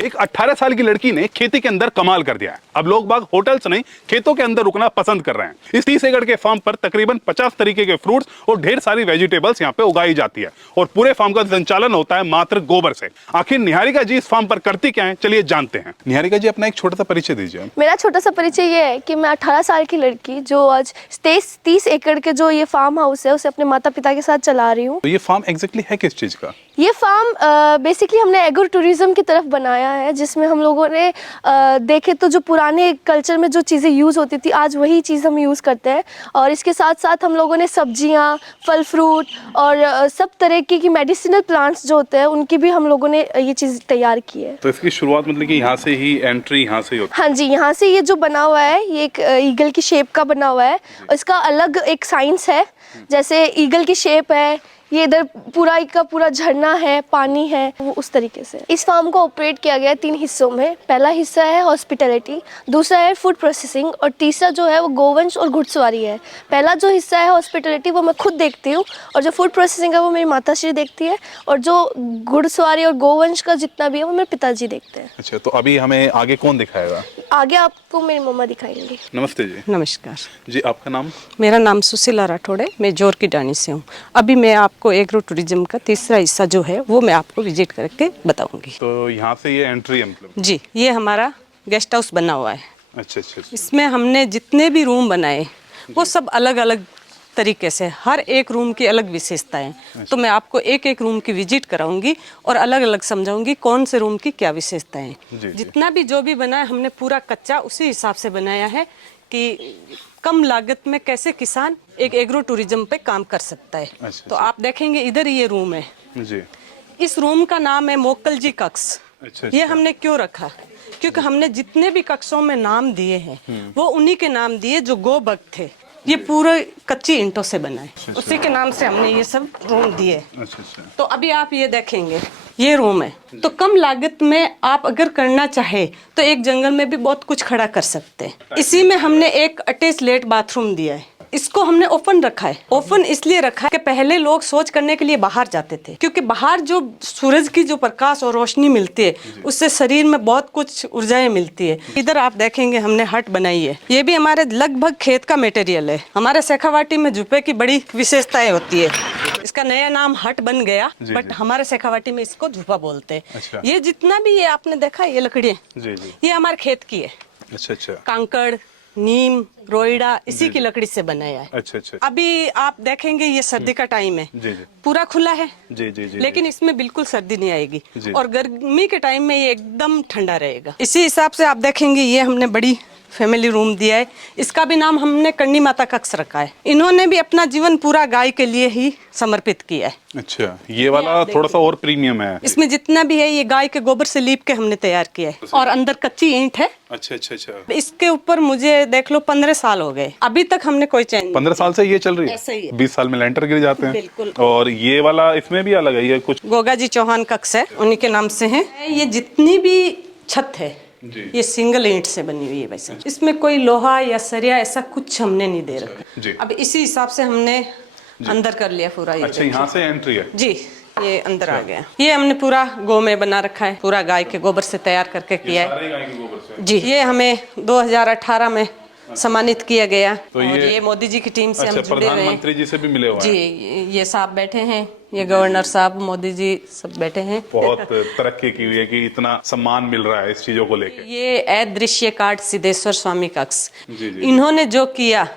एक 18 साल की लड़की ने खेती के अंदर कमाल कर दिया है। अब लोग बाग होटल्स नहीं, खेतों के अंदर रुकना पसंद कर रहे हैं। इस 30 एकड़ के फार्म पर तकरीबन 50 तरीके के फ्रूट्स और ढेर सारी वेजिटेबल्स यहाँ पे उगाई जाती है और पूरे फार्म का संचालन होता है मात्र गोबर से। आखिर निहारिका जी इस फार्म पर करती क्या है, चलिए जानते हैं। निहारिका जी, अपना एक छोटा सा परिचय दीजिए। मेरा छोटा सा परिचय ये है कि मैं 18 साल की लड़की जो आज 30 एकड़ के जो ये फार्म हाउस है उसे अपने माता पिता के साथ चला रही हूँ। तो ये फार्म एग्जैक्टली है किस चीज का? ये फार्म बेसिकली हमने एग्रो टूरिज्म की तरफ बनाया है, जिसमें हम लोगों ने देखे तो जो पुराने कल्चर में जो चीज़ें यूज़ होती थी आज वही चीज़ हम यूज़ करते हैं। और इसके साथ साथ हम लोगों ने सब्जियां, फल फ्रूट और सब तरह की मेडिसिनल प्लांट्स जो होते हैं उनकी भी हम लोगों ने ये चीज़ तैयार की है। तो इसकी शुरुआत मतलब कि यहाँ से ही एंट्री यहाँ से ही होती है? हाँ जी, यहाँ से ये जो बना हुआ है ये एक ईगल की शेप का बना हुआ है और इसका अलग एक साइंस है। जैसे ईगल की शेप है, ये इधर पूरा का पूरा झरना है, पानी है, वो उस तरीके से। इस फार्म को ऑपरेट किया गया है 3 हिस्सों में। पहला हिस्सा है हॉस्पिटैलिटी, दूसरा है फूड प्रोसेसिंग और तीसरा जो है वो गोवंश और घुड़सवारी है। पहला जो हिस्सा है हॉस्पिटैलिटी वो मैं खुद देखती हूँ और जो फूड प्रोसेसिंग है वो मेरी माताश्री देखती है और जो घुड़सवारी और गोवंश का जितना भी है वो मेरे पिताजी देखते हैं। अच्छा, तो अभी हमें आगे कौन दिखाएगा? आगे आपको मेरी मम्मा दिखाएंगी। नमस्ते जी। नमस्कार जी, आपका नाम? मेरा नाम सुशीला राठौड़ है, मैं जोर की डानी से हूँ। अभी मैं आपको एग्रो टूरिज्म का तीसरा हिस्सा जो है वो मैं आपको विजिट करके बताऊंगी। तो यहाँ से ये एंट्री है मतलब? जी, ये हमारा गेस्ट हाउस बना हुआ है। अच्छा अच्छा। इसमें हमने जितने भी रूम बनाए वो सब अलग अलग तरीके से, हर एक रूम की अलग विशेषताएं। तो मैं आपको एक एक रूम की विजिट कराऊंगी और अलग अलग समझाऊंगी कौन से रूम की क्या विशेषताएं। जितना भी जो भी बना है हमने पूरा कच्चा उसी हिसाब से बनाया है कि कम लागत में कैसे किसान एक एग्रो टूरिज्म पे काम कर सकता है। तो आप देखेंगे इधर ये रूम है जी। इस रूम का नाम है मोक्कल जी कक्ष। ये हमने क्यों रखा? क्योंकि हमने जितने भी कक्षों में नाम दिए हैं वो उन्हीं के नाम दिए जो गो भक्त थे। ये पूरे कच्ची ईंटों से बना है, उसी के नाम से हमने ये सब रूम दिए। तो अभी आप ये देखेंगे ये रूम है, तो कम लागत में आप अगर करना चाहे तो एक जंगल में भी बहुत कुछ खड़ा कर सकते हैं। इसी में हमने एक अटैच लेट बाथरूम दिया है। इसको हमने ओपन रखा है। ओपन इसलिए रखा है कि पहले लोग शौच करने के लिए बाहर जाते थे, क्योंकि बाहर जो सूरज की जो प्रकाश और रोशनी मिलती है उससे शरीर में बहुत कुछ ऊर्जाएं मिलती है। इधर आप देखेंगे हमने हट बनाई है, ये भी हमारे लगभग खेत का मटेरियल है। हमारे शेखावाटी में झुप्पे की बड़ी विशेषताएं होती है। इसका नया नाम हट बन गया, बट हमारे शेखावाटी में इसको झुप्पा बोलते हैं। ये जितना भी ये आपने देखा ये लकड़ी ये हमारे खेत की है। अच्छा अच्छा। कांकड़, नीम, रोइडा इसी की लकड़ी से बनाया है। अच्छा अच्छा। अभी आप देखेंगे ये सर्दी का टाइम है, जी जी। पूरा खुला है जी जी जी। लेकिन इसमें बिल्कुल सर्दी नहीं आएगी और गर्मी के टाइम में ये एकदम ठंडा रहेगा। इसी हिसाब से आप देखेंगे ये हमने बड़ी फैमिली रूम दिया है। इसका भी नाम हमने करनी माता कक्ष रखा है। इन्होंने भी अपना जीवन पूरा गाय के लिए ही समर्पित किया है। अच्छा, ये वाला थोड़ा सा और प्रीमियम है। इसमें जितना भी है ये गाय के गोबर से लीप के हमने तैयार किया है और अंदर कच्ची ईंट है। अच्छा अच्छा अच्छा। इसके ऊपर मुझे देख लो 15 साल हो गए, अभी तक हमने कोई चेंज। 15 साल से ये चल रही है? ऐसे ही है। 20 साल में लेंटर गिर जाते हैं। बिल्कुल। और ये वाला इसमें भी अलग है, ये कुछ गोगा जी चौहान कक्ष है, उन्हीं के नाम से है। ये जितनी भी छत है ये सिंगल ईंट से बनी हुई है। वैसे इसमें कोई लोहा या सरिया ऐसा कुछ हमने नहीं दे रखा। अब इसी हिसाब से हमने अंदर कर लिया पूरा। ये अच्छा, यहाँ से एंट्री है जी, ये अंदर आ गया। ये हमने पूरा गौ में बना रखा है, पूरा गाय के गोबर से तैयार करके किया है। जी, ये हमें 2018 में सम्मानित किया गया। तो और ये मोदी जी की टीम से हम जुड़े हुए हैं। प्रधानमंत्री जी से भी मिले हुए जी, ये साहब बैठे हैं, ये गवर्नर साहब, मोदी जी सब बैठे हैं। बहुत तरक्की की हुई है कि इतना सम्मान मिल रहा है इस चीजों को लेकर। ये अदृश्य कार्ड सिद्धेश्वर स्वामी कक्ष, इन्होंने जो किया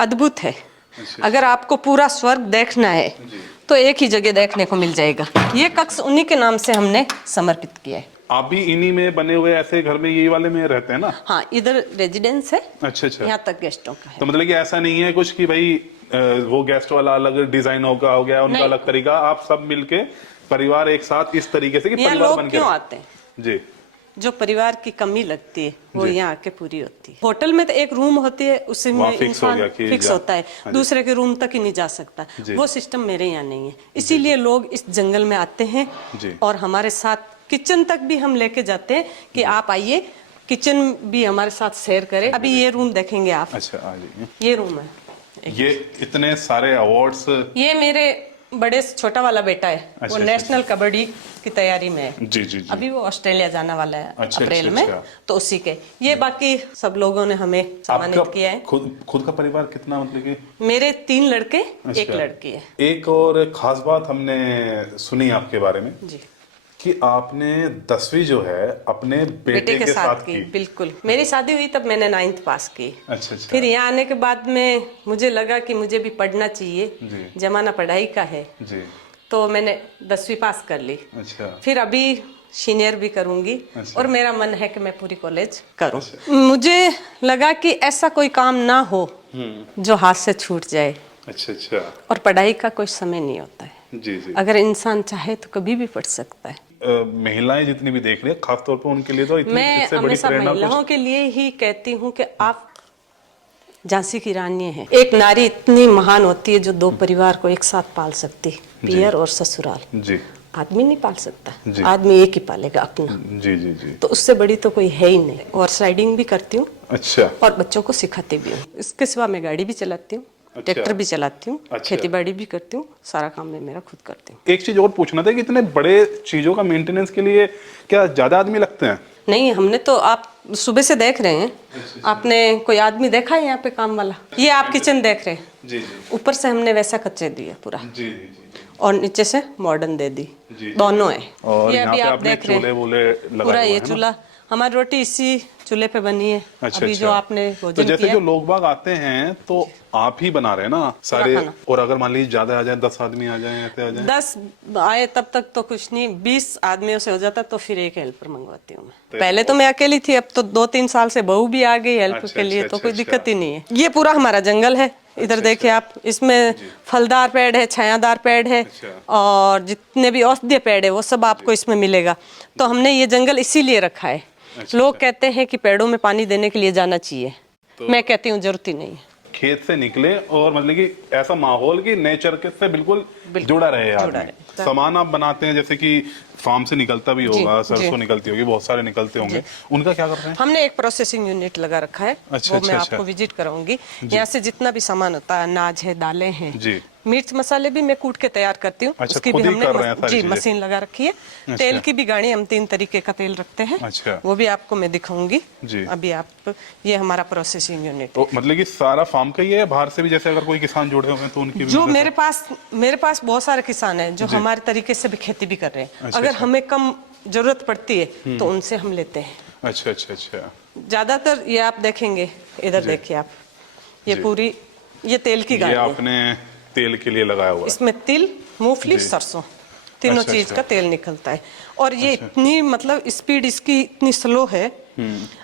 अद्भुत है। अगर आपको पूरा स्वर्ग देखना है तो एक ही जगह देखने को मिल जाएगा। ये कक्ष उन्हीं के नाम से हमने समर्पित किया है। आप भी इन्हीं में बने हुए ऐसे घर में यही वाले में रहते हैं ना? हाँ, इधर रेजिडेंस है। अच्छा अच्छा। यहाँ तक गेस्टों का है। तो मतलब कि ऐसा नहीं है कुछ कि भाई वो गेस्ट वाला अलग डिजाइन होगा, हो गया उनका अलग तरीका, आप सब मिलके परिवार एक साथ इस तरीके से कि यहाँ परिवार लोग बन क्यों के आते हैं? जी, जो परिवार की कमी लगती है वो यहाँ आके पूरी होती है। होटल में तो एक रूम होती है, उसी में इंसान फिक्स होता है, दूसरे के रूम तक ही नहीं जा सकता। वो सिस्टम मेरे यहाँ नहीं है, इसीलिए लोग इस जंगल में आते हैं और हमारे साथ किचन तक भी हम लेके जाते हैं कि आप आइए, किचन भी हमारे साथ शेयर करें। अभी ये रूम देखेंगे आप। अच्छा, आ जाइए। ये रूम है। ये इतने सारे अवार्ड्स, ये मेरे बड़े से छोटा वाला बेटा है, वो अच्छा, नेशनल कबड्डी की तैयारी में है। जी जी जी। अभी वो ऑस्ट्रेलिया जाने वाला है अच्छा, अप्रैल अच्छा, में, अच्छा। तो उसी के ये बाकी सब लोगों ने हमें सम्मानित किया है। खुद का परिवार कितना, मतलब कि? मेरे 3 लड़के, अच्छा। 1 लड़की है। एक और खास बात हमने सुनी आपके बारे में जी, कि आपने 10वीं जो है अपने बेटे के के साथ की की। बिल्कुल। मेरी शादी हुई तब मैंने 9th पास की। अच्छा अच्छा। फिर यहाँ आने के बाद में मुझे लगा कि मुझे भी पढ़ना जी। चाहिए, जमाना पढ़ाई का है, जी। तो मैंने 10वीं पास कर ली। अच्छा। फिर अभी सीनियर भी करूंगी। अच्छा। और मेरा मन है कि मैं पूरी कॉलेज करूं। मुझे लगा कि ऐसा कोई काम ना हो जो हाथ से छूट जाए। अच्छा अच्छा। और पढ़ाई का कोई समय नहीं होता है, जी जी। अगर इंसान चाहे तो कभी भी पढ़ सकता है। महिलाएं जितनी भी देख रही है, खास तौर पर उनके लिए तो इतनी मैं इससे बड़ी हमेशा प्रेरणा महिलाओं के लिए ही कहती हूँ कि आप झांसी की रानी है। एक नारी इतनी महान होती है जो 2 परिवार को एक साथ पाल सकती है, पियर और ससुराल। जी आदमी नहीं पाल सकता, जी। आदमी एक ही पालेगा अपना। जी जी जी। तो उससे बड़ी तो कोई है ही नहीं। और राइडिंग भी करती हूँ अच्छा। और बच्चों को सिखाती भी हूँ। इसके सिवा मैं गाड़ी भी चलाती हूँ, अच्छा। ट्रैक्टर भी चलाती हूँ, अच्छा। खेती बाड़ी भी करती हूँ, सारा काम मैं मेरा खुद करती हूँ। एक चीज और पूछना था कि इतने बड़े चीजों का मेंटेनेंस के लिए क्या ज्यादा आदमी लगते हैं? नहीं, हमने तो, आप सुबह से देख रहे हैं, आपने कोई आदमी देखा है यहाँ पे काम वाला? ये आप किचन देख रहे हैं, जी जी ऊपर से हमने वैसा कच्चे दिया पूरा, जी जी और नीचे से मॉडर्न दे दी, जी। दोनों है। और ये यहाँ अभी पे आप आपने देख रहे चूल्हे हैं वूल्हे लगाए पूरा, हुए ये हैं ना? चूल्हा, हमारी रोटी इसी चूल्हे पे बनी है। अच्छा अभी अच्छा। जो आपने तो भोजन जैसे किया जो लोग बाग आते हैं तो आप ही बना रहे हैं ना सारे? खाना। और अगर मान लीजिए ज्यादा आ जाए, 10 आदमी आ जाए, ऐसे आ जाए? 10 आए तब तक तो कुछ नहीं, 20 आदमियों से हो जाता तो फिर एक हेल्पर मंगवाती हूँ मैं। पहले तो मैं अकेली थी, अब तो 2-3 साल से बहू भी आ गई हेल्प अच्छा, के लिए, अच्छा, तो कोई अच्छा, दिक्कत ही नहीं है। ये पूरा हमारा जंगल है, इधर अच्छा, देखिए आप, इसमें फलदार पेड़ है, छायादार पेड़ है, अच्छा। और जितने भी औषधीय पेड़ है वो सब आपको इसमें मिलेगा। तो हमने ये जंगल इसीलिए रखा है। अच्छा, लोग अच्छा। कहते हैं कि पेड़ों में पानी देने के लिए जाना चाहिए, मैं कहती हूँ जरूरत ही नहीं है। खेत से निकले और मतलब कि ऐसा माहौल कि नेचर के से बिल्कुल जुड़ा रहे जुड़ा आदमी। रहे। सामान आप बनाते हैं, जैसे कि फार्म से निकलता भी होगा, जी। सरसों निकलती होगी, बहुत सारे निकलते होंगे, उनका क्या करते हैं? हमने एक प्रोसेसिंग यूनिट लगा रखा है, अच्छा, वो मैं अच्छा, आपको अच्छा। विजिट कराऊंगी। यहाँ से जितना भी सामान होता है, अनाज है, दालें हैं, जी। मिर्च मसाले भी मैं कूट के तैयार करती हूँ। अच्छा, उसकी खुद भी ही हमने कर रहे हैं सारी जी चीजें? मशीन लगा रखी है। अच्छा। तेल की भी गाड़ी, हम 3 तरीके का तेल रखते हैं, अच्छा। वो भी आपको मैं दिखाऊंगी। जी। अभी आप, ये हमारा प्रोसेसिंग यूनिट है। तो मतलब कि सारा फार्म का ही है, बाहर से भी जैसे अगर कोई किसान जुड़े हुए हैं तो उनकी भी जो मदद मेरे पास बहुत सारे किसान हैं जो हमारे तरीके से भी खेती भी कर रहे हैं। अच्छा, अगर अच्छा। हमें कम जरूरत पड़ती है तो उनसे हम लेते हैं। अच्छा अच्छा अच्छा। ज्यादातर ये आप देखेंगे, इधर देखिए आप, ये जी। पूरी ये तेल की ये गाड़ी है। आपने तेल के लिए लगाया हुआ है? इसमें तिल, मूंगफली, जी। सरसों, तीनों अच्छा, चीज अच्छा। का तेल निकलता है। और ये इतनी, मतलब स्पीड इसकी इतनी स्लो है,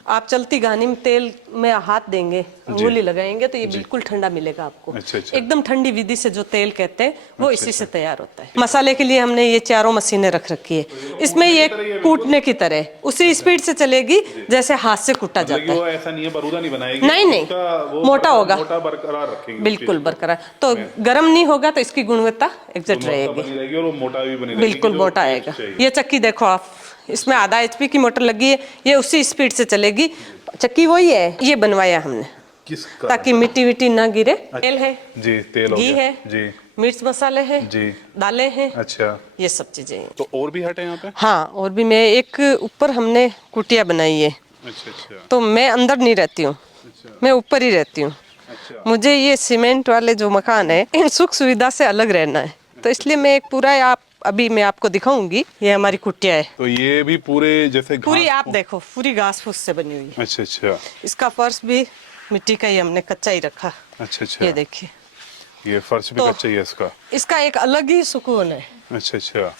आप चलती गाड़ी में तेल में हाथ देंगे, अंगुली लगाएंगे तो ये बिल्कुल ठंडा मिलेगा आपको। अच्छा, अच्छा। एकदम ठंडी विधि से जो तेल कहते हैं वो इसी से तैयार होता है। मसाले के लिए हमने ये चारों मशीनें रख रखी है। इसमें ये कूटने की तरह उसी स्पीड से चलेगी जैसे हाथ से कूटा मतलब जाता कि है। वो ऐसा नहीं है, बरूदा नहीं बनाएगी? नहीं, नहीं, उसका वो मोटा होगा, मोटा बरकरार रखेंगे उस बिल्कुल चीज को। बरकरार। तो गर्म नहीं होगा तो इसकी गुणवत्ता एग्जैक्ट गुणवत्ता रहेगी, बनी रहेगी और वो मोटा भी बनी रहेगी, बिल्कुल जो मोटा टेस्ट आएगा। चाहिए। ये चक्की देखो आप, इसमें आधा HP की मोटर लगी है, ये उसी स्पीड से चलेगी। चक्की वही है, ये बनवाया हमने किसका? ताकि मिट्टी विट्टी ना गिरे। तेल है जी, तेल हो घी गया। है जी मिर्च मसाले हैं जी। दालें हैं, अच्छा, ये सब चीजें हैं। तो और भी हट है यहाँ पे? हाँ, और भी मैं एक ऊपर हमने कुटिया बनाई है, अच्छा अच्छा तो मैं अंदर नहीं रहती हूँ, अच्छा मैं ऊपर ही रहती हूँ। अच्छा। मुझे ये सीमेंट वाले जो मकान है इन सुख सुविधा से अलग रहना है, तो इसलिए मैं एक पूरा, आप अभी मैं आपको दिखाऊंगी, ये हमारी कुटिया है। तो ये भी पूरे जैसे पूरी घास आप देखो, पूरी घास फूस से बनी हुई है। अच्छा अच्छा इसका फर्श भी मिट्टी का ही हमने कच्चा ही रखा। अच्छा अच्छा। ये देखिए, ये फर्श भी तो कच्चा ही है इसका? इसका एक अलग ही सुकून है, अच्छा अच्छा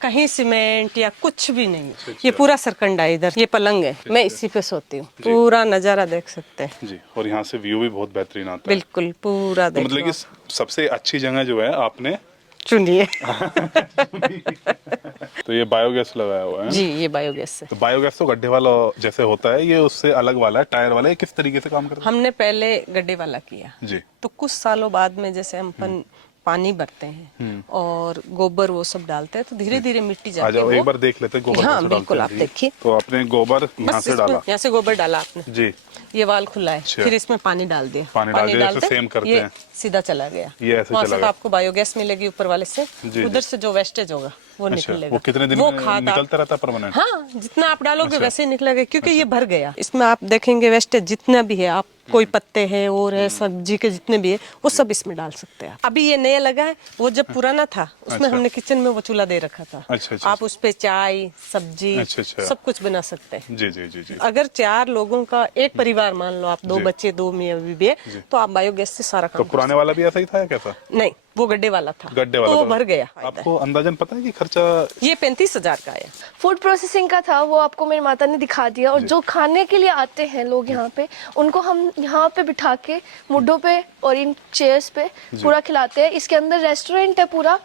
कहीं सीमेंट या कुछ भी नहीं। ये पूरा सरकंडा है, इधर ये पलंग है, मैं इसी पे सोती हूँ। पूरा नजारा देख सकते हैं जी। और यहाँ से व्यू भी बहुत बेहतरीन आता है। बिल्कुल, पूरा तो देख मतलब लो कि सबसे अच्छी जगह जो है आपने चुनिए। तो ये बायोगैस लगाया हुआ है? जी, ये बायोगैस है। तो बायोगैस तो गड्ढे वाला जैसे होता है, ये उससे अलग वाला है, टायर वाला है, किस तरीके से काम करता हमने पहले गड्ढे वाला किया, है? जी तो कुछ सालों बाद में जैसे हम पानी भरते हैं और गोबर वो सब डालते हैं, तो धीरे धीरे मिट्टी आ जाती जाओ है एक वो। बार देख लेते हैं गोबर हाँ कैसे बिल्कुल, डालते आप हैं। देखिए। तो आपने गोबर यहाँ बस से इसमें डाला यहाँ से गोबर डाला आपने, जी, ये वाल खुला है, अच्छा। फिर इसमें पानी डाल दिया, पानी डाल दिया, डालते जैसे सेम करते ये हैं। सीधा चला गया, ये ऐसे वहाँ चला से गया। आपको बायोगैस मिलेगी ऊपर वाले से, जी, उधर जी। से जो वेस्टेज होगा वो अच्छा, निकलेगा। वो कितने दिन वो में खाद आप- निकलता रहता परमानेंट? हाँ, जितना आप डालोगे अच्छा। वैसे ही निकलेगा, क्योंकि ये भर गया। इसमें आप देखेंगे वेस्टेज जितना भी है, आप कोई पत्ते हैं और है सब्जी के जितने भी है वो सब इसमें डाल सकते हैं। अभी ये नया लगा है, वो जब पुराना था उसमें अच्छा। हमने किचन में वो चूल्हा दे रखा था। अच्छा, अच्छा। आप उस पे चाय सब्जी अच्छा, अच्छा। सब कुछ बना सकते हैं। जी जी जी जी। अगर 4 लोगों का एक परिवार, मान लो आप 2 जी। बच्चे 2 मियाँ बीवी है, तो आप बायोगैस से सारा तो काम पुराने वाला भी ऐसा ही था या कैसा? नहीं, वो गड्ढे वाला था, गड्ढे वाला तो वो था। भर गया। आपको अंदाजन पता है कि खर्चा? ये 35,000 का आया। फूड प्रोसेसिंग का था, वो आपको मेरी माता ने दिखा दिया। और जो खाने के लिए आते हैं लोग यहाँ पे, उनको हम यहाँ पे बिठा के मुड्ढों पे और इन चेयर्स पे पूरा खिलाते हैं। इसके अंदर रेस्टोरेंट है पूरा,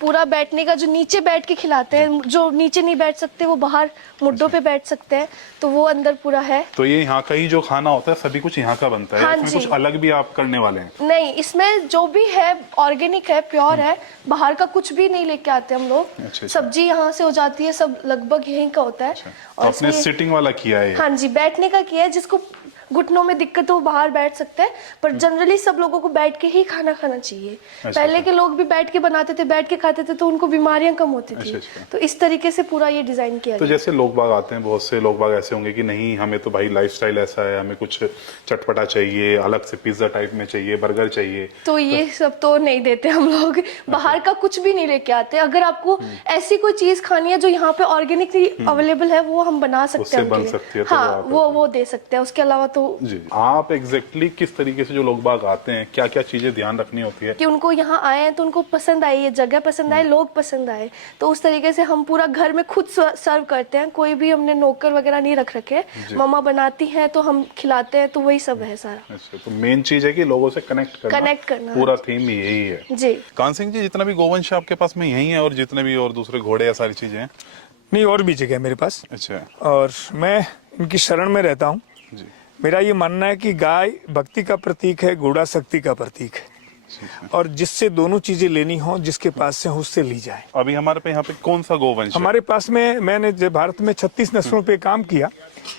पूरा बैठने का, जो नीचे बैठ के खिलाते हैं, जो नीचे नहीं बैठ सकते वो बाहर मुड्ढों पे बैठ सकते हैं, तो वो अंदर पूरा है। तो ये यहाँ का ही जो खाना होता है सभी कुछ यहाँ का बनता है? हाँ इसमें जी। कुछ अलग भी आप करने वाले हैं? नहीं, इसमें जो भी है ऑर्गेनिक है, प्योर है, बाहर का कुछ भी नहीं लेके आते हम लोग। अच्छा। सब्जी यहाँ से हो जाती है, सब लगभग यहीं का होता है। तो आपने इसमें- सिटिंग वाला किया है ये? हाँ जी, बैठने का किया है। जिसको घुटनों में दिक्कत हो वो बाहर बैठ सकते हैं, पर जनरली सब लोगों को बैठ के ही खाना खाना चाहिए। पहले के लोग भी बैठ के बनाते थे, बैठ के खाते थे, तो उनको बीमारियां कम होती थी। अच्छा। तो इस तरीके से पूरा ये डिजाइन किया तो गया। जैसे लोग बाग आते हैं, बहुत से लोग बाग ऐसे होंगे कि नहीं हमें तो भाई लाइफस्टाइल ऐसा है, हमें कुछ चटपटा चाहिए, अलग से पिज्जा टाइप में चाहिए, बर्गर चाहिए। तो ये सब तो नहीं देते हम लोग, बाहर का कुछ भी नहीं लेके आते। अगर आपको ऐसी कोई चीज खानी है जो यहाँ पे ऑर्गेनिकली अवेलेबल है, वो हम बना सकते उससे हैं बन उनके लिए। सकती है, तो हाँ, वो आप वो दे सकते हैं। उसके अलावा तो जी, आप एग्जैक्टली किस तरीके से जो लोग बाग आते हैं, क्या क्या चीजें ध्यान रखनी होती है? कि उनको यहाँ आए हैं तो उनको पसंद आई, ये जगह पसंद आए, लोग पसंद आए, तो उस तरीके से हम पूरा घर में खुद सर्व करते हैं। कोई भी हमने नौकर वगैरह नहीं रख रखे, मम्मा बनाती हैं तो हम खिलाते हैं, तो वही सब है सारा। अच्छा, तो मेन चीज है कि लोगों से कनेक्ट करना, पूरा थीम यही है। जी। कान सिंह जी, जितना भी गोवंश आपके पास में यही है और जितने भी और दूसरे घोड़े या सारी चीजें हैं? नहीं, और भी जगह है मेरे पास, अच्छा और मैं इनकी शरण में रहता हूँ। जी, मेरा ये मानना है कि गाय भक्ति का प्रतीक है, घोड़ा शक्ति का प्रतीक है, और जिससे दोनों चीजें लेनी हो, जिसके पास से हो उससे ली जाए। अभी हमारे पे यहाँ पे कौन सा गोवंश है? हमारे पास में, मैंने जो भारत में 36 नस्लों पे काम किया,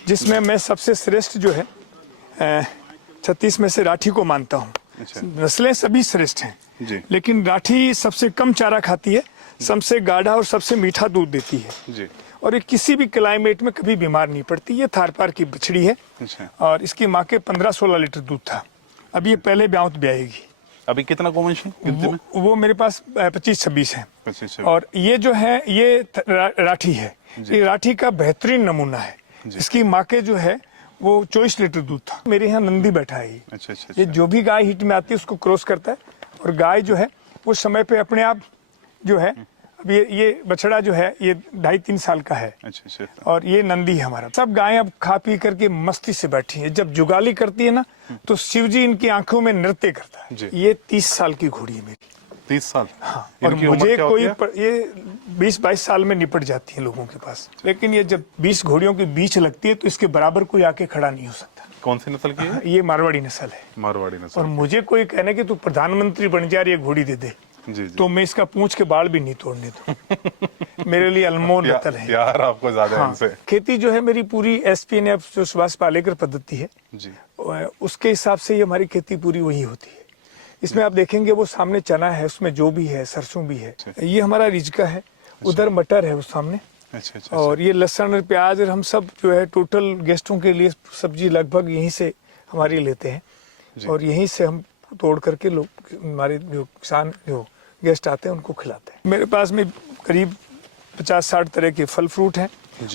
जिसमें मैं सबसे श्रेष्ठ जो है 36 में से राठी को मानता हूँ। अच्छा। नस्लें सभी श्रेष्ठ हैं, जी लेकिन राठी सबसे कम चारा खाती है, सबसे गाढ़ा और सबसे मीठा दूध देती है, जी। और ये किसी भी क्लाइमेट में कभी बीमार नहीं पड़ती। ये थारपार की बछड़ी है, अच्छा, और इसकी माँ के 15-16 लीटर दूध था। अब ये पहले ब्याउत ब्याएगी। अभी कितना गोवंश है गिनती में? वो मेरे पास 25-26 है। अच्छा, और ये जो है ये राठी है, ये राठी का बेहतरीन नमूना है। इसकी माँ के जो है वो 24 लीटर दूध था। मेरे यहाँ नंदी बैठा है ये। अच्छा, अच्छा, ये अच्छा। जो भी गाय हिट में आती है उसको क्रॉस करता है, और गाय जो है वो समय पे अपने आप जो है, अब ये बछड़ा जो है ये 2.5-3 साल का है, अच्छा, अच्छा। और ये नंदी है हमारा। सब गायें अब खा पी करके मस्ती से बैठी हैं। जब जुगाली करती है ना, तो शिव जी इनकी आंखों में नृत्य करता जी। है। ये 30 साल की घोड़ी है मेरी। 30 साल? हाँ, और इनकी उम्र मुझे क्या होती है? ये 20-22 साल में निपट जाती है लोगों के पास, लेकिन ये जब 20 घोड़ियों के बीच लगती है तो इसके बराबर कोई आके खड़ा नहीं हो सकता। कौन सी नस्ल की है? ये मारवाड़ी नस्ल है। मारवाड़ी नस्ल। और मुझे कोई कहने कि तू प्रधानमंत्री बन जा, ये घोड़ी दे दे, जी जी। तो मैं इसका पूंछ के बाल भी नहीं तोड़ने दूं। मेरे लिए अनमोल रतन है। यार आपको ज्यादा हाँ, इनसे। खेती जो है मेरी पूरी SPNF जो सुभाष पालेकर पद्धति है, जी, उसके हिसाब से ये हमारी खेती पूरी वही होती है। इसमें आप देखेंगे वो सामने चना है, उसमें जो भी है, सरसों भी है, ये हमारा रिजका है, उधर मटर है उस सामने, अच्छा, अच्छा। और ये लहसुन और प्याज, और हम सब जो है टोटल गेस्टों के लिए सब्जी लगभग यहीं से हमारी लेते हैं, और यहीं से हम तोड़ करके लोग, हमारे जो किसान जो गेस्ट आते हैं उनको खिलाते हैं। मेरे पास में करीब 50-60 तरह के फल फ्रूट हैं,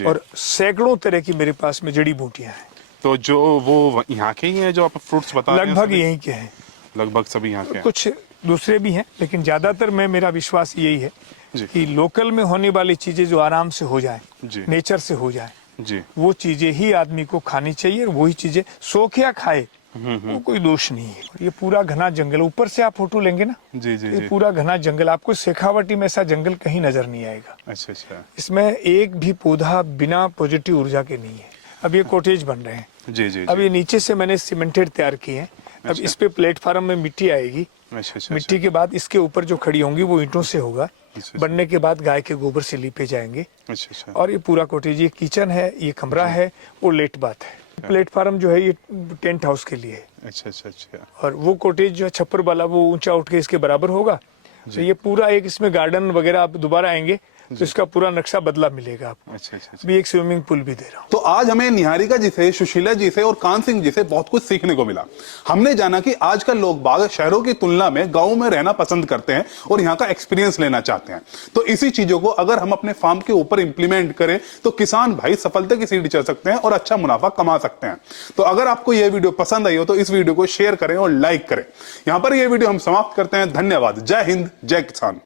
और सैकड़ों तरह की मेरे पास में जड़ी बूटियां हैं। तो जो वो यहाँ के ही हैं जो आप फ्रूट्स बता रहे हैं? लगभग सभी? यहीं के हैं, लगभग सभी यहाँ के हैं। कुछ दूसरे भी हैं, लेकिन ज्यादातर मेरा विश्वास यही है जी। कि लोकल में होने वाली चीजें जो आराम से हो जाए, जी। नेचर से हो जाए, जी, वो चीजें ही आदमी को खानी चाहिए, और वही चीजें शौकिया खाए, वो कोई दोष नहीं है। ये पूरा घना जंगल, ऊपर से आप फोटो लेंगे ना, जी, जी, ये जी। पूरा घना जंगल, आपको शेखावटी में ऐसा जंगल कहीं नजर नहीं आएगा। अच्छा, अच्छा। इसमें एक भी पौधा बिना पॉजिटिव ऊर्जा के नहीं है। अब ये कॉटेज बन रहे हैं, जी, जी, अब जी। ये नीचे से मैंने सीमेंटेड तैयार किए हैं। अब इस पे प्लेटफार्म में मिट्टी आएगी, अच्छा, मिट्टी के बाद इसके ऊपर जो खड़ी होंगी वो ईंटों से होगा। अच्छा। बनने के बाद गाय के गोबर से लीपे जाएंगे। अच्छा। और ये पूरा कॉटेज, ये किचन है, ये कमरा है, वो लेट बाथ है। प्लेटफार्म जो है ये टेंट हाउस के लिए है। अच्छा। और वो कॉटेज जो है छप्पर वाला, वो ऊंचा उठ के इसके बराबर होगा। तो ये पूरा एक इसमें गार्डन वगैरह, आप दोबारा आएंगे तो इसका पूरा नक्शा बदला मिलेगा आपको। अच्छा। भी एक स्विमिंग पूल भी दे रहा हूँ। तो आज हमें निहारिका जी से, सुशीला जी से और कान सिंह जी से बहुत कुछ सीखने को मिला। हमने जाना कि आजकल लोग बाग शहरों की तुलना में गांवों में रहना पसंद करते हैं और यहाँ का एक्सपीरियंस लेना चाहते हैं। तो इसी चीजों को अगर हम अपने फार्म के ऊपर इंप्लीमेंट करें तो किसान भाई सफलता की सीढ़ी चढ़ सकते हैं और अच्छा मुनाफा कमा सकते हैं। तो अगर आपको यह वीडियो पसंद आई हो तो इस वीडियो को शेयर करें और लाइक करें। यहां पर यह वीडियो हम समाप्त करते हैं। धन्यवाद। जय हिंद, जय किसान।